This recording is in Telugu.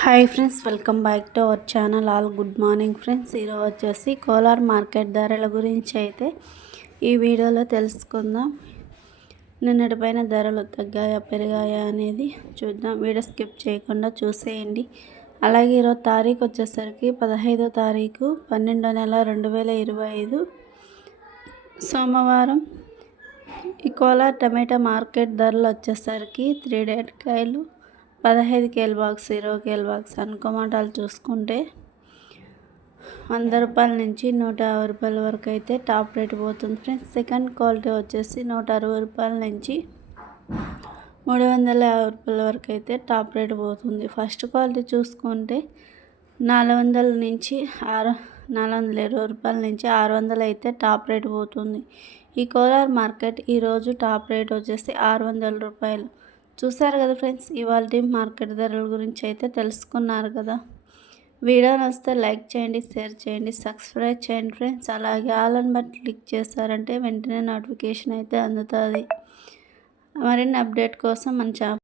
Hi friends welcome back to our channel all good morning friends ఈరోజు వచ్చేసి కోలార్ మార్కెట్ ధరల గురించి అయితే ఈ వీడియోలో తెలుసుకుందాం. నిన్నటిపైన ధరలు తగ్గాయా పెరిగాయా అనేది చూద్దాం. వీడియో స్కిప్ చేయకుండా చూసేయండి. అలాగే ఈరోజు తారీఖు వచ్చేసరికి పదహైదో తారీఖు పన్నెండో నెల రెండు వేల ఇరవై ఐదు. సోమవారం ఈ కోలార్ టమాటా మార్కెట్ ధరలు వచ్చేసరికి త్రీ డేట్ కాయలు పదహైదు కేల్ బాక్స్ ఇరవై కేల్ బాక్స్ అనుకోమాటాలు చూసుకుంటే వంద రూపాయల నుంచి నూట యాభై రూపాయల వరకు అయితే టాప్ రేట్ పోతుంది ఫ్రెండ్స్. సెకండ్ క్వాలిటీ వచ్చేసి నూట అరవై రూపాయల నుంచి మూడు వందల యాభై రూపాయల వరకు అయితే టాప్ రేట్ పోతుంది. ఫస్ట్ క్వాలిటీ చూసుకుంటే నాలుగు వందల నుంచి ఆరు నాలుగు వందల ఇరవై రూపాయల నుంచి ఆరు వందలు అయితే టాప్ రేట్ పోతుంది. ఈ కోలార్ మార్కెట్ ఈరోజు టాప్ రేట్ వచ్చేసి ఆరు వందల రూపాయలు. చూసారు కదా ఫ్రెండ్స్ ఇవాళ మార్కెట్ ధరల గురించి అయితే తెలుసుకున్నారు కదా. వీడియో నచ్చితే లైక్ చేయండి షేర్ చేయండి సబ్స్క్రైబ్ చేయండి ఫ్రెండ్స్. అలాగే ఆల్ అని బట్టి క్లిక్ చేశారంటే వెంటనే నోటిఫికేషన్ అయితే అందుతుంది. మరిన్ని అప్డేట్ కోసం మన ఛానల్